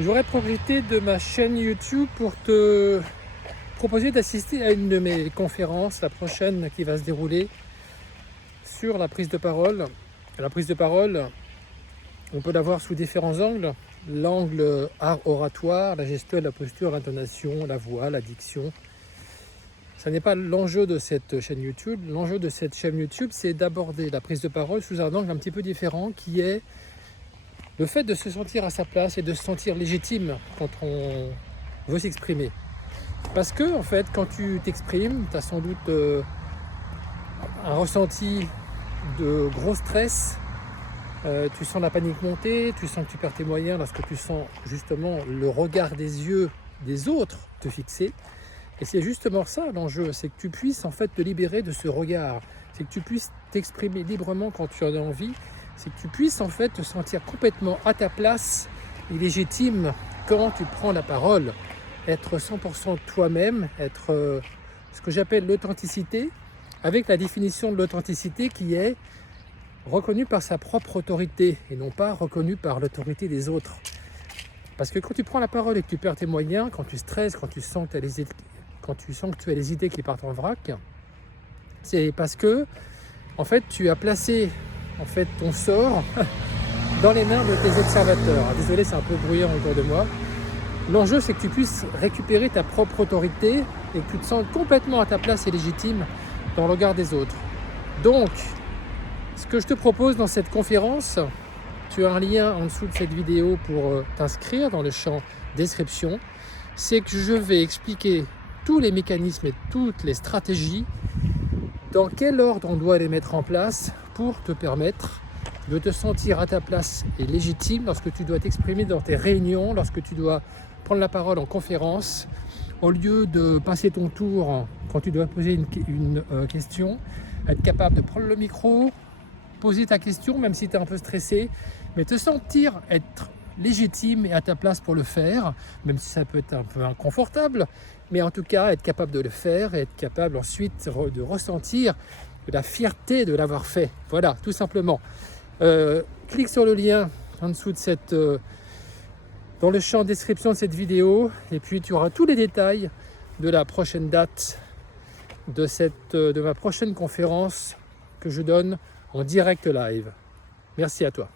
J'aurais profité de ma chaîne YouTube pour te proposer d'assister à une de mes conférences, la prochaine qui va se dérouler sur la prise de parole. La prise de parole, on peut la voir sous différents angles. L'angle art oratoire, la gestuelle, la posture, l'intonation, la voix, la diction. Ce n'est pas l'enjeu de cette chaîne YouTube. L'enjeu de cette chaîne YouTube, c'est d'aborder la prise de parole sous un angle un petit peu différent, qui est le fait de se sentir à sa place et de se sentir légitime quand on veut s'exprimer. Parce que, en fait, quand tu t'exprimes, tu as sans doute un ressenti de gros stress, tu sens la panique monter, tu sens que tu perds tes moyens lorsque tu sens justement le regard des yeux des autres te fixer. Et c'est justement ça l'enjeu, c'est que tu puisses en fait te libérer de ce regard, c'est que tu puisses t'exprimer librement quand tu en as envie, c'est que tu puisses en fait te sentir complètement à ta place et légitime quand tu prends la parole, être 100% toi-même, être ce que j'appelle l'authenticité, avec la définition de l'authenticité qui est reconnue par sa propre autorité et non pas reconnue par l'autorité des autres. Parce que quand tu prends la parole et que tu perds tes moyens, quand tu stresses, quand tu sens que tu as les idées qui partent en vrac, c'est parce que en fait tu as placé ton sort dans les mains de tes observateurs. Désolé, c'est un peu bruyant autour de moi. L'enjeu, c'est que tu puisses récupérer ta propre autorité et que tu te sens complètement à ta place et légitime dans le regard des autres. Donc, ce que je te propose dans cette conférence, tu as un lien en dessous de cette vidéo pour t'inscrire dans le champ description, c'est que je vais expliquer tous les mécanismes et toutes les stratégies, dans quel ordre on doit les mettre en place pour te permettre de te sentir à ta place et légitime lorsque tu dois t'exprimer dans tes réunions, lorsque tu dois prendre la parole en conférence, au lieu de passer ton tour quand tu dois poser une question, être capable de prendre le micro, poser ta question même si tu es un peu stressé, mais te sentir être légitime et à ta place pour le faire, même si ça peut être un peu inconfortable, mais en tout cas être capable de le faire et être capable ensuite de ressentir la fierté de l'avoir fait. Voilà, tout simplement. Clique sur le lien en dessous de dans le champ description de cette vidéo, et puis tu auras tous les détails de la prochaine date de ma prochaine conférence que je donne en direct live. Merci à toi.